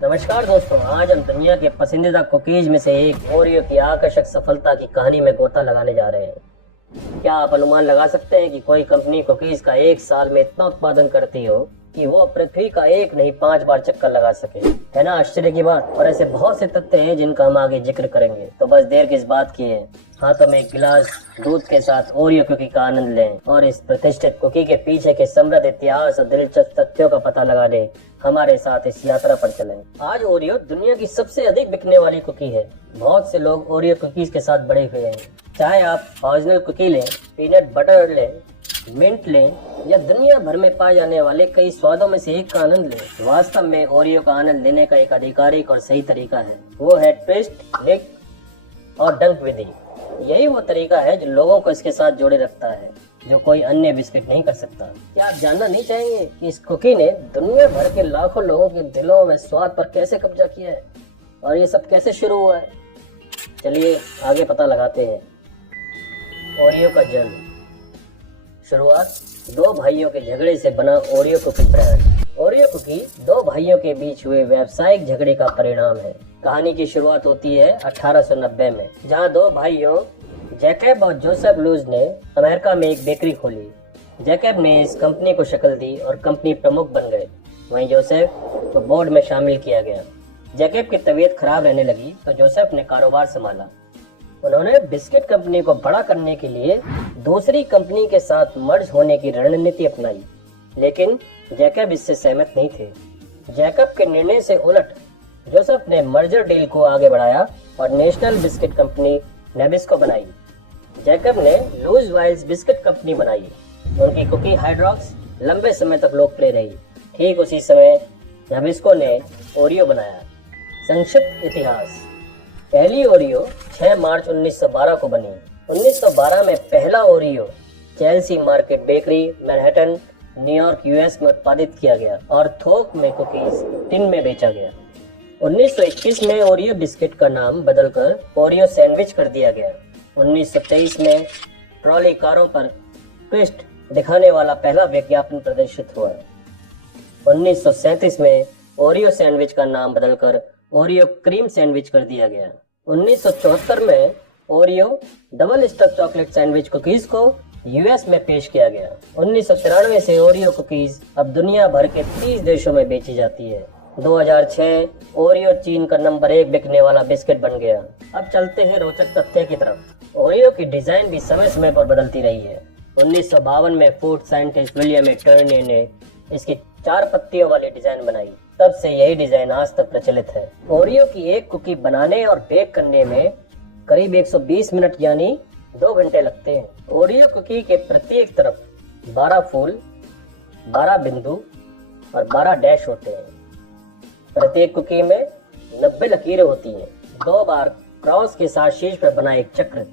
नमस्कार दोस्तों, आज हम दुनिया के पसंदीदा कुकीज में से एक ओरियो की आकर्षक सफलता की कहानी में गोता लगाने जा रहे हैं। क्या आप अनुमान लगा सकते हैं कि कोई कंपनी कुकीज का एक साल में इतना उत्पादन करती हो कि वो पृथ्वी का एक नहीं 5 बार चक्कर लगा सके? है ना आश्चर्य की बात। और ऐसे बहुत से तथ्य हैं जिनका हम आगे जिक्र करेंगे, तो बस देर किस बात की है। हाथों में एक गिलास दूध के साथ ओरियो कुकी का आनंद लें और इस प्रतिष्ठित कुकी के पीछे के समृद्ध इतिहास और दिलचस्प तथ्यों का पता लगाने हमारे साथ इस यात्रा पर चलें। आज ओरियो दुनिया की सबसे अधिक बिकने वाली कुकी है। बहुत से लोग ओरियो कुकीज के साथ बड़े हुए हैं। चाहे आप ओरिजिनल कुकी लें, पीनट बटर लें, मिंट लें या दुनिया भर में पाए जाने वाले कई स्वादों में से एक का आनंद लें, वास्तव में ओरियो का आनंद लेने का एक आधिकारिक और सही तरीका है। वो है ट्विस्ट, लिक और डंक विधि। यही वो तरीका है जो लोगों को इसके साथ जोड़े रखता है, जो कोई अन्य बिस्किट नहीं कर सकता। क्या आप जानना नहीं चाहेंगे कि इस कुकी ने दुनिया भर के लाखों लोगों के दिलों में स्वाद पर कैसे कब्जा किया है और ये सब कैसे शुरू हुआ है? चलिए आगे पता लगाते हैं। ओरियो का जन्म। शुरुआत दो भाइयों के झगड़े से बना Oreo cookie brand. Oreo cookie दो भाइयों के बीच हुए व्यावसायिक झगड़े का परिणाम है। कहानी की शुरुआत होती है 1890 में, जहां दो भाइयों जैकब और जोसेफ लूज ने अमेरिका में एक बेकरी खोली। जैकब ने इस कंपनी को शक्ल दी और कंपनी प्रमुख बन गए। वहीं जोसेफ को बोर्ड में शामिल किया गया। जैकब की तबीयत खराब रहने लगी तो जोसेफ ने कारोबार संभाला। उन्होंने बिस्किट कंपनी को बड़ा करने के लिए दूसरी कंपनी के साथ मर्ज होने की रणनीति अपनाई, लेकिन जैकब इससे सहमत नहीं थे। जैकब के निर्णय से उलट जोसेफ ने मर्जर डील को आगे बढ़ाया और नेशनल बिस्किट कंपनी नेबिस्को बनाई। जैकब ने लूज वाइल्स बिस्किट कंपनी बनाई। उनकी कुकी हाइड्रॉक्स लंबे समय तक लोकप्रिय रही। ठीक उसी समय नेबिस्को ने ओरियो बनाया। संक्षिप्त इतिहास। पहली ओरियो 6 मार्च 1912 को बनी। 1912 में पहला Oreo Chelsea market bakery, Manhattan, New York, US में उत्पादित किया गया और थोक में कुकीज टिन में बेचा गया। 1921 में ओरियो बिस्किट का नाम बदलकर ओरियो सैंडविच कर दिया गया। 1923 में ट्रॉली कारों पर ट्विस्ट दिखाने वाला पहला विज्ञापन प्रदर्शित हुआ। 1937 में ओरियो सैंडविच का नाम बदलकर ओरियो क्रीम सैंडविच कर दिया गया। 1974 में Oreo double stuff chocolate sandwich cookies को यूएस में पेश किया गया। 1993 से ओरियो कुकीज अब दुनिया भर के 30 देशों में बेची जाती है। 2006 ओरियो चीन का नंबर 1 बिकने वाला बिस्किट बन गया। अब चलते हैं रोचक तथ्य की तरफ। ओरियो की डिजाइन भी समय समय पर बदलती रही है। 1952 में फूड साइंटिस्ट विलियम टर्ने ने इसकी 4 पत्तियों वाली डिजाइन बनाई। तब से यही डिजाइन आज तक प्रचलित है। ओरियो की एक कुकी बनाने और बेक करने में करीब 120 मिनट यानी 2 घंटे लगते हैं। ओरियो कुकी के प्रत्येक तरफ 12 फूल, 12 बिंदु और 12 डैश होते हैं। प्रत्येक कुकी में 90 लकीरें होती हैं। 2 बार क्रॉस के साथ शीर्ष पर बना एक चक्र।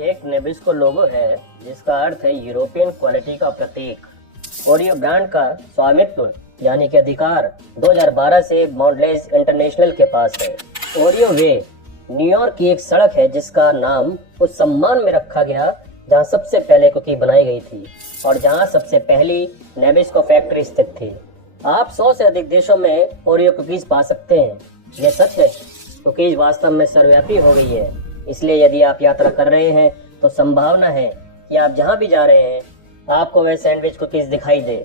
एक नेबिस्को लोगो है जिसका अर्थ है यूरोपियन क्वालिटी का प्रतीक। ओरियो ब्रांड का स्वामित्व यानी कि अधिकार 2012 से मॉन्डलेज इंटरनेशनल के पास है। ओरियो वे न्यूयॉर्क की एक सड़क है जिसका नाम उस सम्मान में रखा गया जहां सबसे पहले कुकी बनाई गई थी और जहां सबसे पहली नेबिस्को फैक्ट्री स्थित थी। आप 100 से अधिक देशों में ओरियो कुकीज पा सकते हैं। यह सच है, कुकीज वास्तव में सर्वव्यापी हो गई है। इसलिए यदि आप यात्रा कर रहे हैं तो संभावना है कि आप जहां भी जा रहे हैं आपको वह सैंडविच कुकीज दिखाई दे।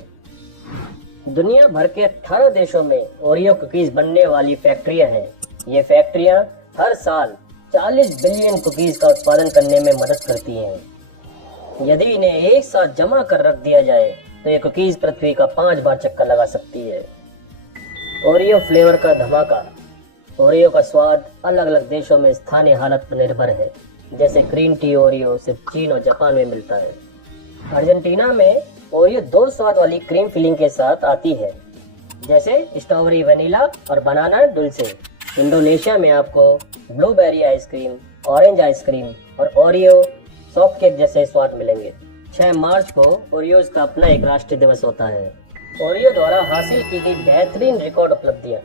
दुनिया भर के 18 देशों में ओरियो कुकीज बनने वाली फैक्ट्रियां हैं। ये फैक्ट्रियां हर साल 40 बिलियन कुकीज का उत्पादन करने में मदद करती हैं। यदि इन्हें एक साथ जमा कर रख दिया जाए तो ये कुकीज पृथ्वी का 5 बार चक्कर लगा सकती है। ओरियो फ्लेवर का धमाका। ओरियो का स्वाद अलग अलग देशों में स्थानीय हालत पर निर्भर है। जैसे ग्रीन टी ओरियो सिर्फ चीन और जापान में मिलता है। अर्जेंटीना में ओरियो 2 स्वाद वाली क्रीम फिलिंग के साथ आती है, जैसे स्ट्रॉबेरी, वनीला और बनाना डुल्से। इंडोनेशिया में आपको ब्लूबेरी आइसक्रीम, ऑरेंज आइसक्रीम और ओरियो सॉफ्ट केक जैसे स्वाद मिलेंगे। 6 मार्च को ओरियोज का अपना एक राष्ट्रीय दिवस होता है। ओरियो द्वारा हासिल की गई बेहतरीन रिकॉर्ड उपलब्धियां।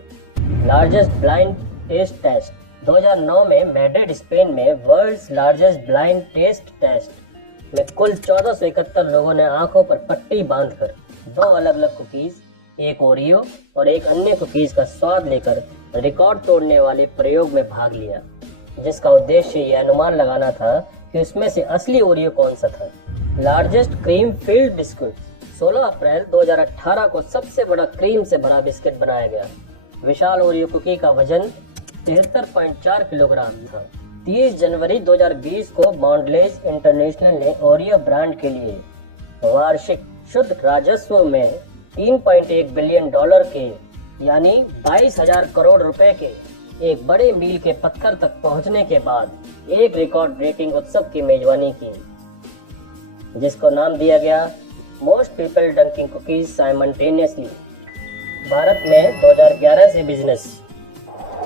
लार्जेस्ट ब्लाइंड टेस्ट टेस्ट 2009 में मैड्रिड, स्पेन में world's largest blind test test में कुल 1471 लोगों ने आंखों पर पट्टी बांधकर 2 अलग अलग कुकीज, एक ओरियो और एक अन्य कुकीज का स्वाद लेकर रिकॉर्ड तोड़ने वाले प्रयोग में भाग लिया, जिसका उद्देश्य यह अनुमान लगाना था कि उसमें से असली ओरियो कौन सा था। लार्जेस्ट क्रीम फिल्ड बिस्कुट 16 अप्रैल 2018 को सबसे बड़ा क्रीम से भरा बिस्किट बनाया गया। विशाल ओरियो कुकी का वजन 73.4 किलोग्राम था। 30 जनवरी 2020 को मॉन्डलेज इंटरनेशनल ने ओरियो ब्रांड के लिए वार्षिक शुद्ध राजस्व में 3.1 बिलियन डॉलर के यानी 22,000 करोड़ रुपए के एक बड़े मील के पत्थर तक पहुंचने के बाद एक रिकॉर्ड ब्रेकिंग उत्सव की मेजबानी की, जिसको नाम दिया गया most people dunking cookies simultaneously. Bharat में 2011 से बिजनेस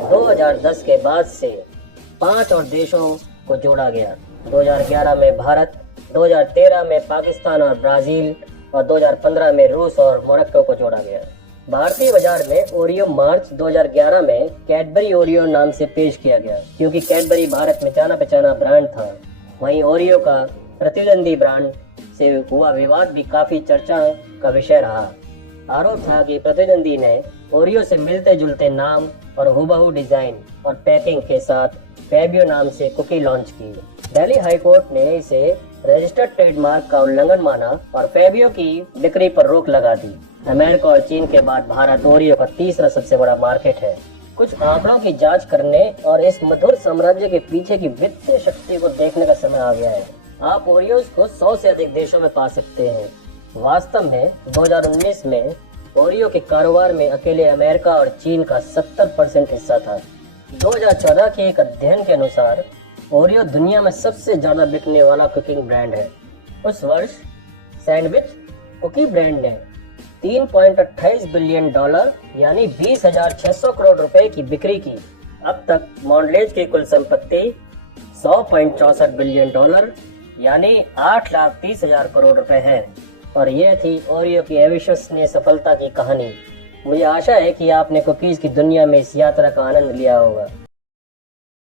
2010 के बाद से 5 और देशों को जोड़ा गया। 2011 में भारत, 2013 में पाकिस्तान और ब्राजील और 2015 में रूस और मोरक्को को जोड़ा गया। भारतीय बाजार में ओरियो मार्च 2011 में कैडबरी ओरियो नाम से पेश किया गया, क्योंकि कैडबरी भारत में जाना पहचाना ब्रांड था। वहीं ओरियो का प्रतिद्वंदी ब्रांड से हुआ विवाद भी काफी चर्चा का विषय रहा। आरोप था कि प्रतिद्वंदी ने ओरियो से मिलते जुलते नाम और हुबहू डिजाइन और पैकिंग के साथ फेबियो नाम से कुकी लॉन्च की। दिल्ली हाईकोर्ट ने इसे रजिस्टर्ड ट्रेडमार्क का उल्लंघन माना और फेबियो की बिक्री पर रोक लगा दी। अमेरिका और चीन के बाद भारत ओरियो का तीसरा सबसे बड़ा मार्केट है। कुछ आंकड़ों की जांच करने और इस मधुर साम्राज्य के पीछे की वित्तीय शक्ति को देखने का समय आ गया है। आप ओरियोज को 100 से अधिक देशों में पा सकते हैं। वास्तव में 2019 में ओरियो के कारोबार में अकेले अमेरिका और चीन का 70% हिस्सा था। 2014 के एक अध्ययन के अनुसार ओरियो दुनिया में सबसे ज्यादा बिकने वाला कुकिंग ब्रांड है। उस वर्ष सैंडविच कुकी ब्रांड ने 3.28 बिलियन डॉलर यानी 20,600 करोड़ रुपए की बिक्री की। अब तक मॉन्डलेज की कुल संपत्ति 100.64 बिलियन डॉलर यानी 8,30,000 करोड़ रुपए है। और यह थी ओरियो की अविश्वसनीय सफलता की कहानी। मुझे आशा है कि आपने कुकीज की दुनिया में इस यात्रा का आनंद लिया होगा।